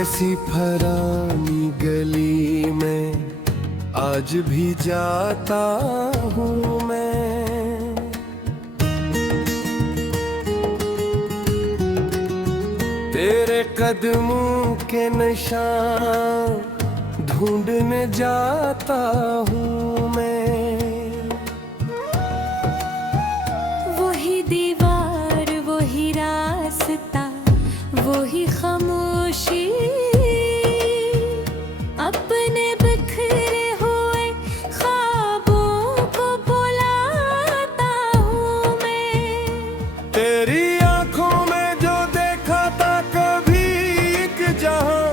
किसी फरानी गली में आज भी जाता हूँ मैं। तेरे कदमों के निशान ढूंढने जाता हूँ मैं। वही दीवार, वही रास्ता, वही खामोशी, अपने बिखरे हुए ख्वाबों को बुलाता हूँ मैं। तेरी आंखों में जो देखा था कभी एक जहां,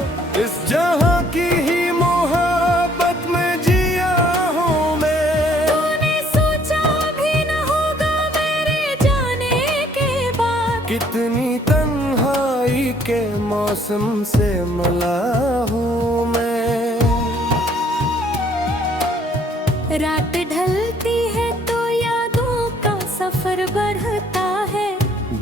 इस जहां की ही मोहब्बत में जिया हूँ मैं। तूने सोचा भी न होगा मेरे जाने के बाद, कितनी तन्हाई के मौसम से मिला हूँ मैं। रात ढलती है तो यादों का सफर बढ़ता है।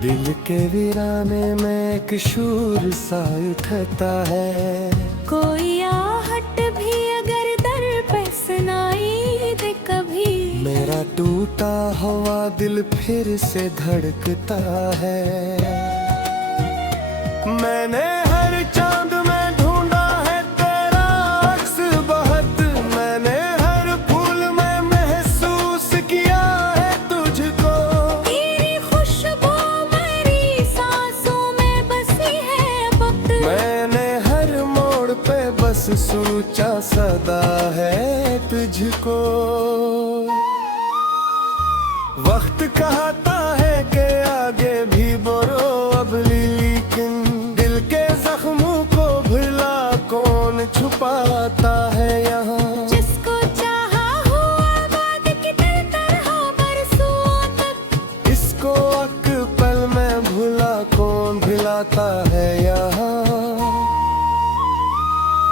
दिल के वीराने में एक शूर सा उठता है। कोई आहट भी अगर दर पे सुनाई दे कभी, मेरा टूटा हुआ दिल फिर से धड़कता है। मैंने हर चांद में ढूंढा है तेरा अक्स बहत, मैंने हर फूल में महसूस किया है तुझको। तेरी खुशबू मेरी सांसों में बसी है वक्त, मैंने हर मोड़ पे बस सोचा सदा है तुझको। वक्त कहता है कि आगे भी बढ़ो अब, लेकिन दिल के जख्मों को भुला कौन छुपाता है यहाँ। जिसको चाहा हुआ बाद की तरह बरसों तक, इसको एक पल में भुला कौन भुलाता है यहाँ।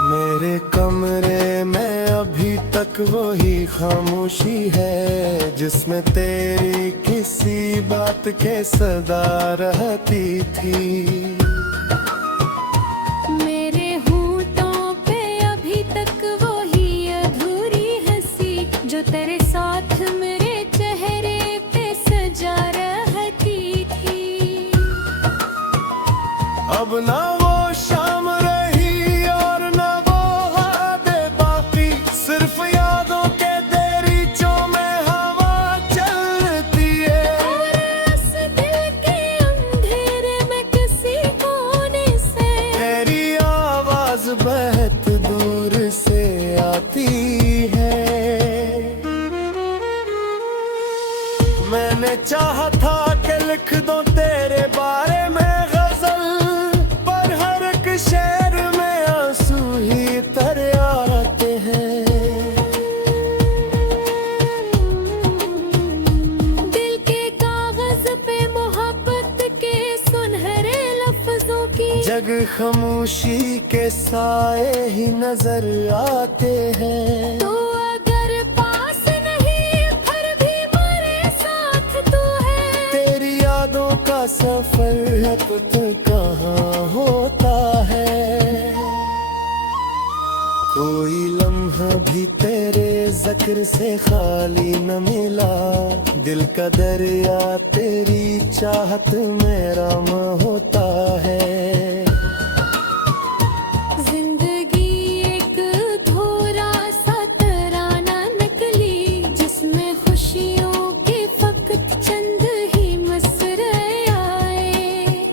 मेरे कमरे में अभी तक वही खामोशी है, जिसमें तेरी किसी बात के सदा रहती थी। मेरे होंठों पे अभी तक वही अधूरी हंसी, जो तेरे साथ मेरे चेहरे पे सजा रहती थी। अब ना वो शाम रही और ना वो यादें बाकी, सिर्फ यादों के दरीचों में हवा चलती है। और इस दिल के अंधेरे में किसी कोने से तेरी आवाज बहुत दूर से आती है। मैंने चाहा था कि लिख दूं तेरे बारे में गजल, पर हर एक शेर में आंसू ही तर आते हैं। दिल के कागज पे मोहब्बत के सुनहरे लफ्जों की जग खामोशी के साए ही नजर आते हैं। तो अगर पास नहीं फिर भी मेरे साथ तू है। तेरी यादों का सफर अब तक कहाँ होता है। कोई लम्हा भी तेरे जिक्र से खाली न मिला, दिल का दरिया तेरी चाहत में राम होता है। जिंदगी एक धोरा सा तराना निकली, जिसमें खुशियों के फकत चंद ही मसरे आए।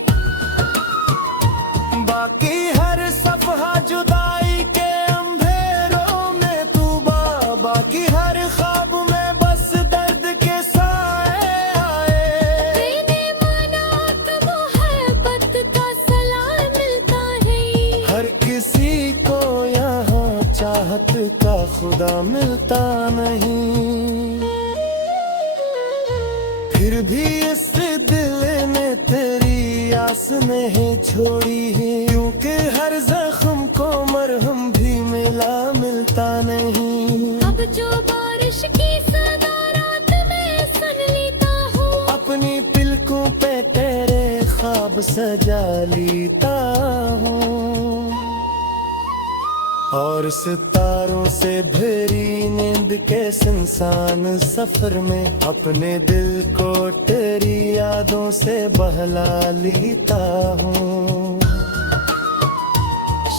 बाकी हर सफहा जुदाई के अंधेरों में तू बाकी हर ख्वाब में बस दर्द के साए आए। तेने माना तो मोहब्बत का सलाम मिलता है। हर किसी को यहाँ चाहत का खुदा मिलता नहीं। फिर भी इस दिल ने तेरी आस नहीं छोड़ी है, क्योंकि हर जख्म को मरहम भी मिलता नहीं। अब जो बारिश की सदा रात में सुन लेता हूँ, अपनी पलकों पे तेरे ख्वाब सजा लेता हूँ। और सितारों से भरी नींद के सुनसान सफर में अपने दिल को तेरी यादों से बहला लेता हूँ।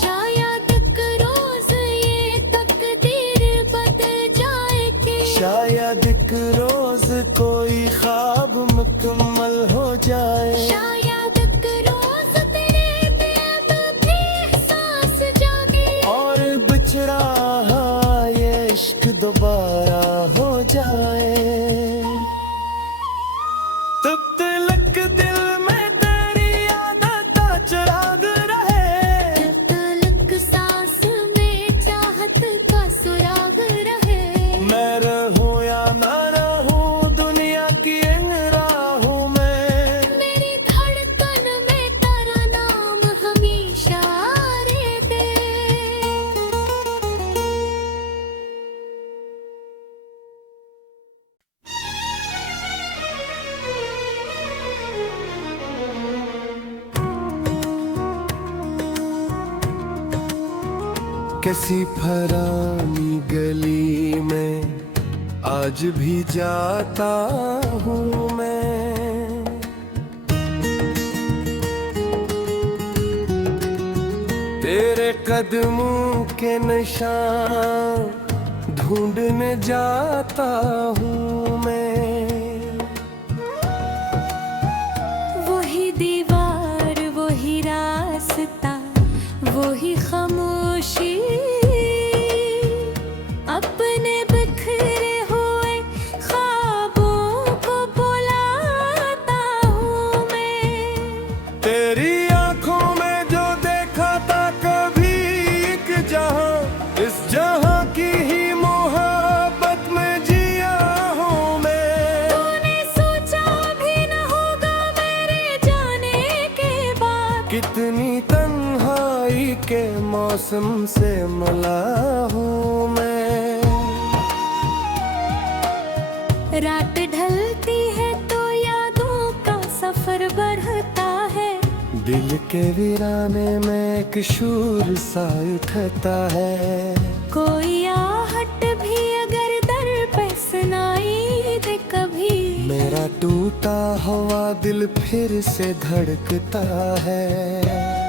शायद एक रोज ये तकदीर बदल जाएगी, शायद एक रोज कोई ख्वाब मुकम्मल हो जाए, शायद एक रोज तेरे बेअदब भी एहसास जागे और बिछड़ा ये इश्क दोबारा हो जाए। तब तलक दिल में तेरी आदत चिराग रहे, जब तलक सांस में चाहत का सुराग रहे। मैं रहूं या ना रहूं दुनिया की इन राहों में, मेरी धड़कन में तेरा नाम हमेशा रहते। किसी फरानी गली में आज भी जाता हूँ मैं, तेरे कदमों के निशान ढूंढने जाता हूँ मैं। वही दीवार, वही रास्ता, वही खामोशी, अपने बिखरे हुए ख्वाबों को बुलाता हूँ मैं। तेरी आंखों में जो देखा था कभी एक जहां, इस जहां की ही मोहब्बत में जिया हूँ मैं। तूने सोचा भी न होगा मेरे जाने के बाद, कितनी तन्हाई के मौसम से मिला हूँ मैं। रात ढलती है तो यादों का सफर बढ़ता है, दिल के वीराने में एक शूर सा उठता है। कोई आहट भी अगर दर पे सुनाई दे कभी, मेरा टूटा हुआ दिल फिर से धड़कता है।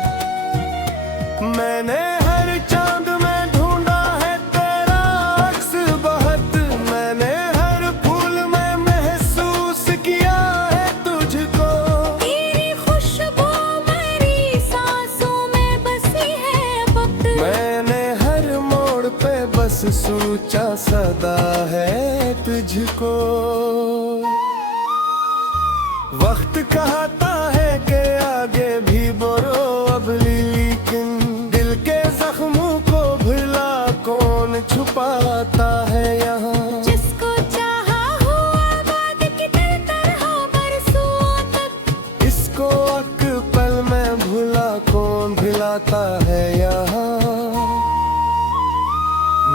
मैंने हर चांद में ढूंढा है तेरा अक्स बहत, मैंने हर फूल में महसूस किया है तुझको। तेरी खुशबू मेरी सांसों में बसी है वक्त, मैंने हर मोड़ पे बस सोचा सदा है तुझको। वक्त कहता है कि आगे भी बढ़ो अब, लेकिन दिल के जख्मों को भुला कौन छुपाता है यहाँ। जिसको चाहा हुआ बाद की तरह बरसों तक, इसको एक पल में भुला कौन भुलाता है यहाँ।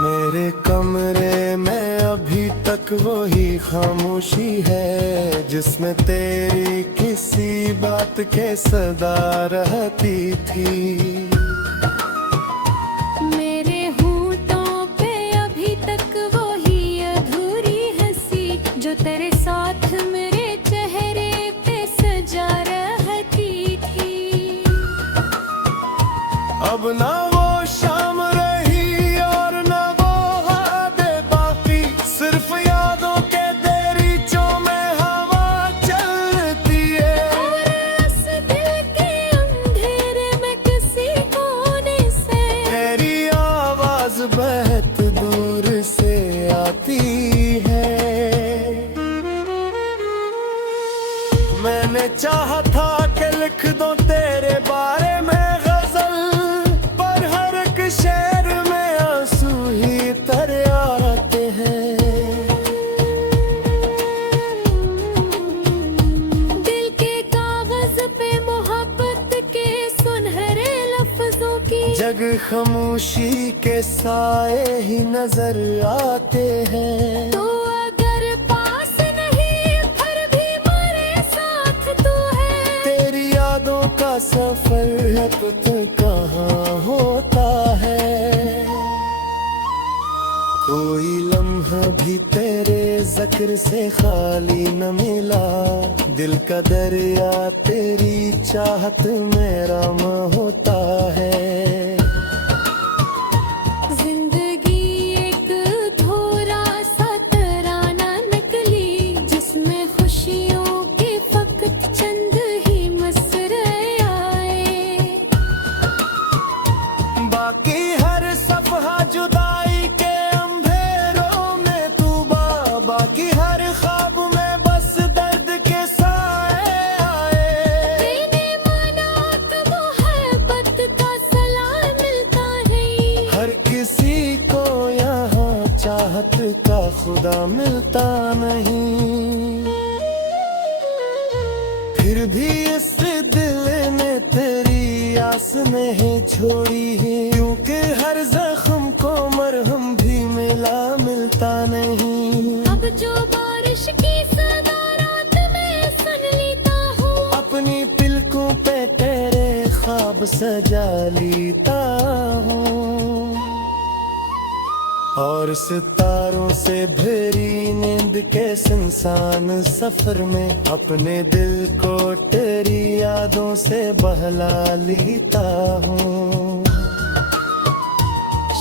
मेरे कमरे में अभी तक वही खामोशी है, जिसमें तेरी किसी बात के सदा रहती थी। मेरे होंठों पे अभी तक वही अधूरी हंसी, जो तेरे साथ मेरे चेहरे पे सजा रहती थी। अब ना वो शाम रही और ना वो यादें बाकी, सिर्फ यादों के दरीचों में हवा चलती है। और इस दिल के अंधेरे में किसी कोने से तेरी आवाज बहुत दूर से आती है। मैंने चाहा था कि लिख दूं तेरे बारे में गजल, पर हर एक शेर में आंसू ही तर आते हैं। दिल के कागज पे मोहब्बत के सुनहरे लफ्जों की जग खामोशी के साए ही नजर आते हैं। तो अगर पास नहीं फिर भी मेरे साथ तू है। तेरी यादों का सफर अब तक कहाँ होता है। भी तेरे जिक्र से खाली न मिला। दिल का दरिया तेरी चाहत में राम होता है। जिंदगी एक थोड़ा सा तराना नकली, जिसमें खुशियों के फकत चंद ही मसरे आए। बाकी हर सफहा जुदाई के अंधेरों में तू बाकी हर ख्वाब में बस दर्द के साए आए। मैंने माना कि मोहब्बत का सलाह मिलता नहीं, हर किसी को यहाँ चाहत का खुदा मिलता नहीं। फिर भी इस दिल ने तेरी आस नहीं छोड़ी है, क्योंकि हर जख्म को मरहम भी मिलता नहीं। अब जो बारिश की सदा रात में सुन लेता हूँ, अपनी पलकों पे तेरे ख्वाब सजा लेता हूँ। और सितारों से भरी नींद के सुनसान सफर में अपने दिल को तेरी यादों से बहला लेता हूँ।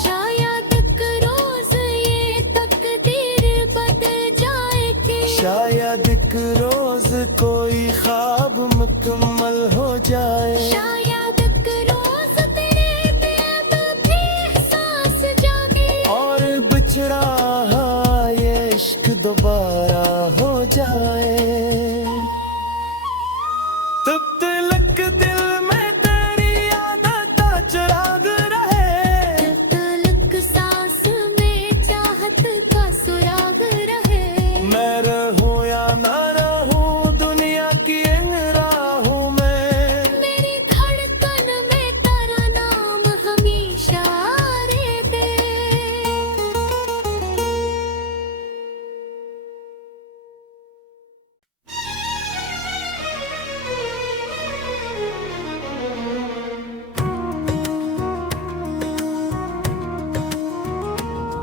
शायद एक रोज ये तकदीर बदल जाए कि शायद एक रोज कोई ख्वाब मुकम्मल हो जाए। शायद एक रोज तेरे बेअदब भी एहसास जागे, और बिछड़ा ये इश्क दोबारा हो जाए। तब तलक दिल में तेरी आदत का चिराग रहे, जब तलक सांस में चाहत का सुराग रहे। मैं रहूं या ना रहूं दुनिया की इन राहों में, मेरी धड़कन में तेरा नाम हमेशा रहते।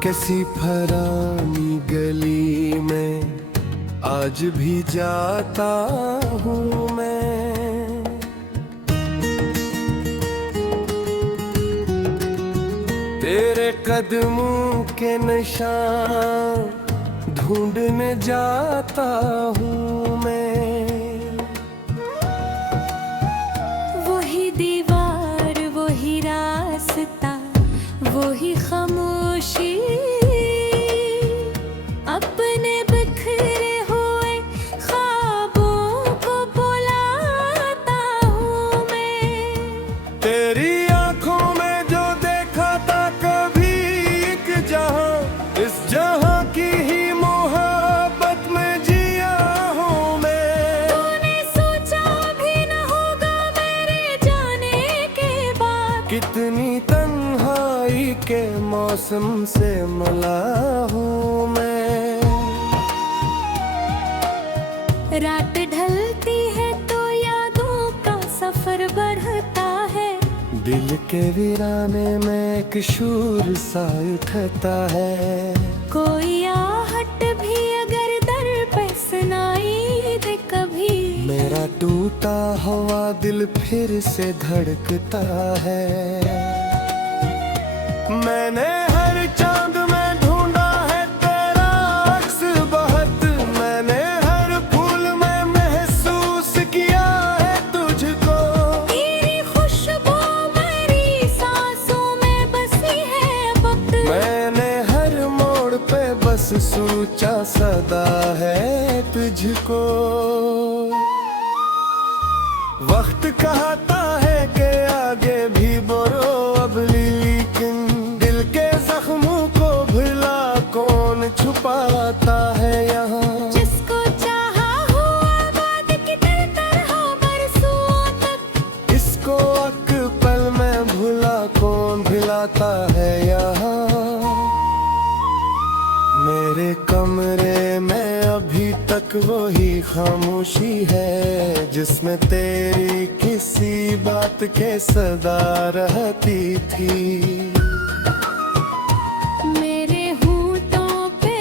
किसी फरानी गली में आज भी जाता हूँ मैं। तेरे कदमों के निशान ढूंढने जाता हूँ मैं। वही दीवार, वही रास्ता, वही खामोशी, अपने बिखरे हुए ख्वाबों को बुलाता हूँ मैं। तेरी आंखों में जो देखा था कभी एक जहां, इस जहां की ही मोहब्बत में जिया हूँ मैं। तूने सोचा भी न होगा मेरे जाने के बाद, कितनी तन्हाई के मौसम से मिला हूँ मैं। रात ढलती है तो यादों का सफर बढ़ता है। दिल के वीराने में एक शूर सा उठता है। कोई आहट भी अगर दर पे सुनाई दे कभी, मेरा टूटा हुआ दिल फिर से धड़कता है। मैंने हर चांद में ढूंढा है तेरा अक्स बहत, मैंने हर फूल में महसूस किया है तुझको। तेरी खुशबू मेरी सांसों में बसी है वक्त, मैंने हर मोड़ पे बस सोचा सदा है तुझको। वक्त कहता है कि आगे भी बढ़ो अब, लेकिन दिल के जख्मों को भुला कौन छुपाता है यहाँ। जिसको चाहा हुआ बाद की तरह बरसों तक, इसको एक पल में भुला कौन भुलाता है यहाँ। मेरे कमरे में अभी तक वही खामोशी है, जिसमें तेरी किसी बात के सदा रहती थी। मेरे होंठों पे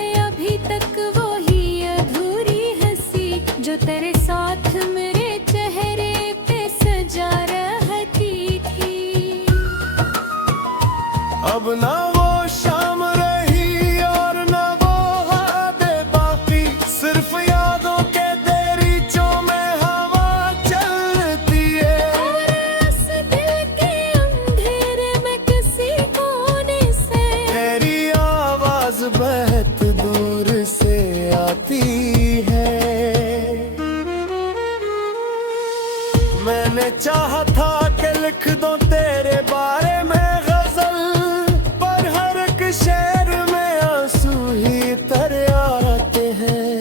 चाहा था कि लिख दो तेरे बारे में गजल, पर हर एक शेर में आंसू ही तर आते हैं।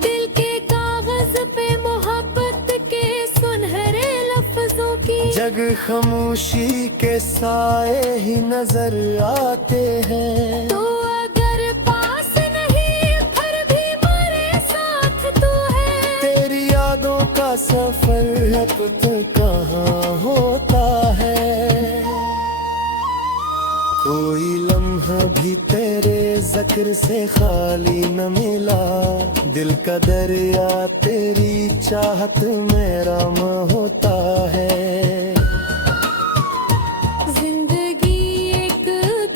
दिल के कागज पे मोहब्बत के सुनहरे लफ्जों की जग खामोशी के साए ही नजर आते हैं। तो अगर पास नहीं फिर भी मेरे साथ तू है। तेरी यादों का सफर अब तक कहाँ होता है। कोई लम्हा भी तेरे जिक्र से खाली न मिला, दिल का दरिया तेरी चाहत में राम होता है। जिंदगी एक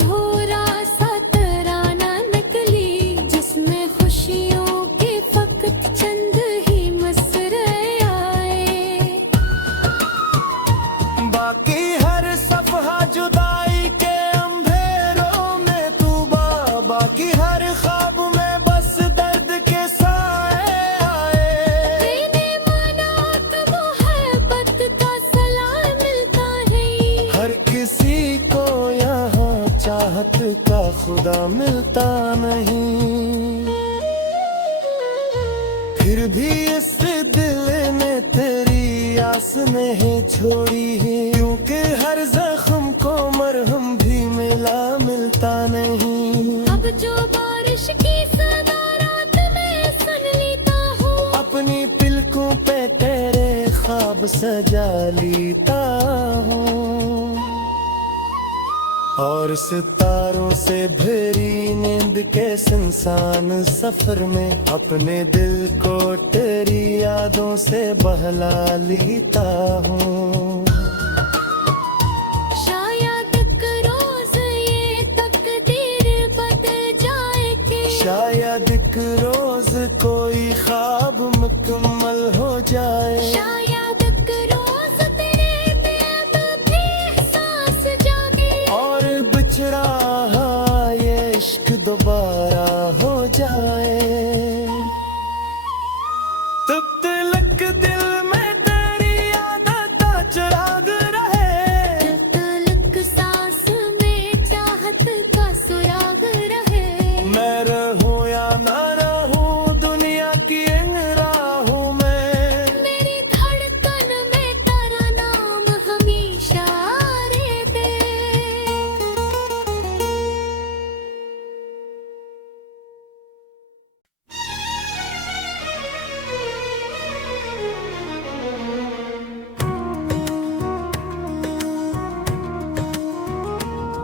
धोरा सा तराना नकली, जिसमें खुशियों के फकत चंद ही मसरे आए। बाकी हर सफहा जुदाई के अंधेरों में तू बाकी हर ख्वाब में बस दर्द के साए आए। तेने माना तो मोहब्बत का सलाह मिलता है। हर किसी को यहाँ चाहत का खुदा मिलता नहीं, फिर भी इस दिल ने तेरी आस नहीं छोड़ी है। क्योंकि हर जख्म को मरहम भी मिलता नहीं। अब जो बारिश की सदा रात में सुन लेता हूँ, अपनी पलकों पे तेरे ख्वाब सजा लेता हूँ। और सितारों से भरी नींद के सुनसान सफर में अपने दिल को तेरी यादों से बहला लेता हूँ। शायद एक रोज ये तकदीर बदल जाए कि शायद एक रोज कोई ख्वाब मुकम्मल हो जाए। शायद एक रोज तेरे पे अब भी एहसास जागे और बिछड़ा ये इश्क दोबारा हो जाए। तब तलक दिल में तेरी आदत चिराग रहे। जब तलक सांस में चाहत का सुराग रहे। मैं रहूं या ना रहूं दुनिया की इन राहों में, मेरी धड़कन में तेरा नाम हमेशा रहते।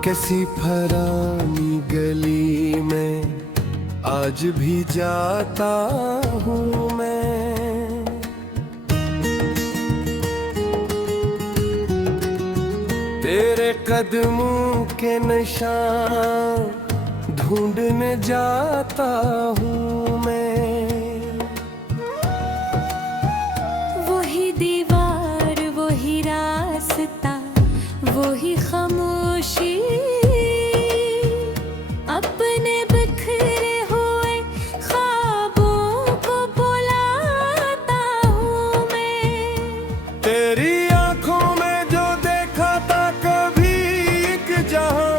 किसी फरानी गली में आज भी जाता हूँ मैं। तेरे कदमों के निशान ढूंढने जाता हूँ मैं। वही दीवार वही रास्ता वही खामोशी, अपने बिखरे हुए ख्वाबों को बुलाता हूँ मैं। तेरी आंखों में जो देखा था कभी एक जहां,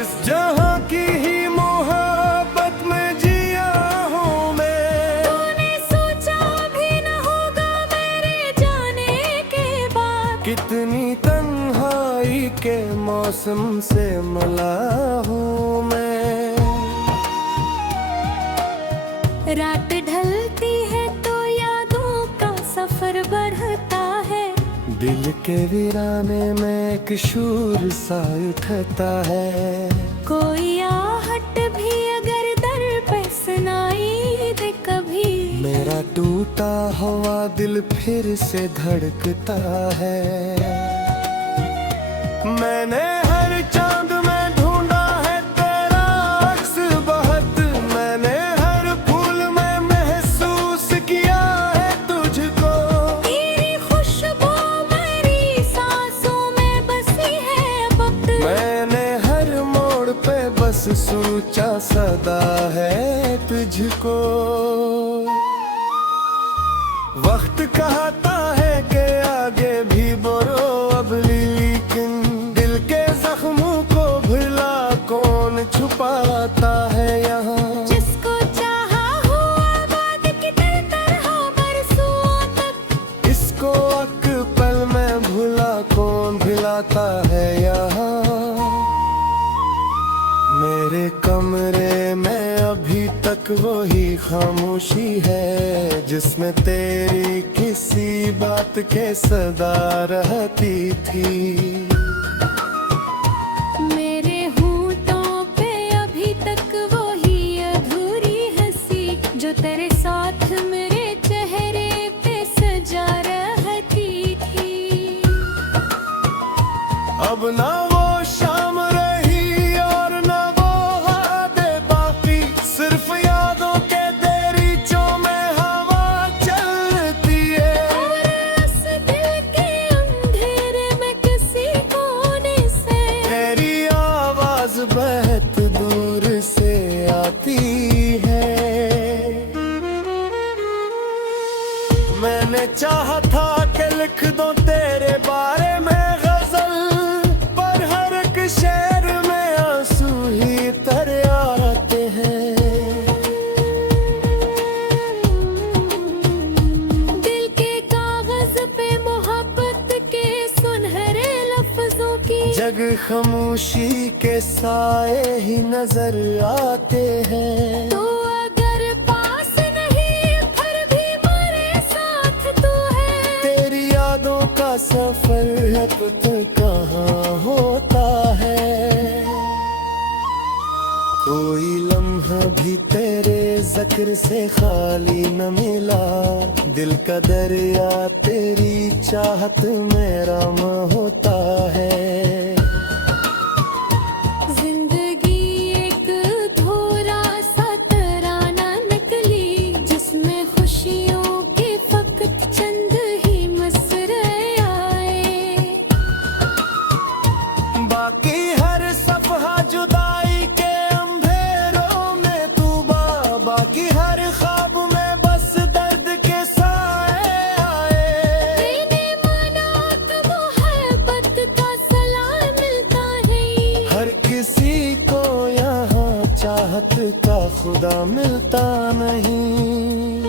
इस जहां की ही मोहब्बत में जिया हूँ मैं। तूने सोचा भी न होगा मेरे जाने के बाद, कितनी तन्हाई के मौसम से मिला हूँ मैं। रात ढलती है तो यादों का सफर बढ़ता है। दिल के वीराने में एक शूर सा उठता है। कोई आहट भी अगर दर पे सुनाई दे कभी, मेरा टूटा हुआ दिल फिर से धड़कता है। मैंने हर चांद में ढूंढा है तेरा अक्स बहत, मैंने हर फूल में महसूस किया है तुझको। तेरी खुशबू मेरी सांसों में बसी है वक्त। मैंने हर मोड़ पे बस सोचा सदा है तुझको। वक्त कहता है कि आगे भी बढ़ो अब, लेकिन दिल के जख्मों को भुला कौन छुपाता है यहाँ। जिसको चाहा हुआ बाद की तरह बरसों तक, इसको एक पल में भुला कौन भुलाता है यहाँ। मेरे कमरे में अभी तक वही खामोशी है, जिसमें तेरी किसी बात के सदा रहती थी। मेरे होठों पे अभी तक वही अधूरी हंसी, जो तेरे साथ मेरे चेहरे पे सजा रहती थी। अब ना वो शाम रही और ना वो यादें बाकी, सिर्फ यादों के दरीचों में हवा चलती है। और इस दिल के अंधेरे में किसी कोने से तेरी आवाज बहुत दूर से आती है। मैंने चाहा था कि लिख दूं तेरे बारे में गजल, पर हर एक शेर में आंसू ही तर आते हैं। दिल के कागज पे मोहब्बत के सुनहरे लफ्जों की जग खामोशी के साए ही नजर आते हैं। तो अगर पास नहीं फिर भी मेरे साथ तू है। तेरी यादों का सफर अब तक कहाँ होता है। कोई लम्हा भी तेरे जिक्र से खाली न मिला, दिल का दरिया तेरी चाहत में रामा होता है। जिंदगी एक धोरा सा तराना निकली, जिसमें खुशियों के फकत चंद ही मसरे आए। बाकी हर सफहा जुदाई के अंधेरों में तू बाकी हर ख्वाब में बस दर्द के साए आए। मैंने माना तो मोहब्बत का सलाम मिलता है। हर किसी को यहाँ चाहत का खुदा मिलता नहीं।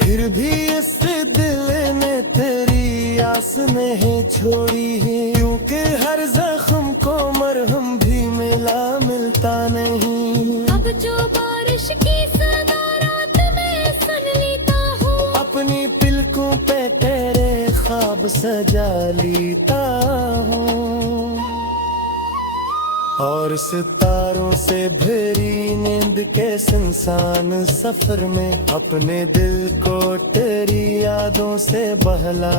फिर भी इस दिल ने तेरी आस नहीं छोड़ी है, क्योंकि हर जख्म को मरहम भी मिलता नहीं। अब जो बारिश की सदा रात में सुन लेता हूँ, अपनी पिलकों पे तेरे ख्वाब सजा लेता हूँ। और सितारों से भरी नींद के सुनसान सफर में अपने दिल को तेरी यादों से बहला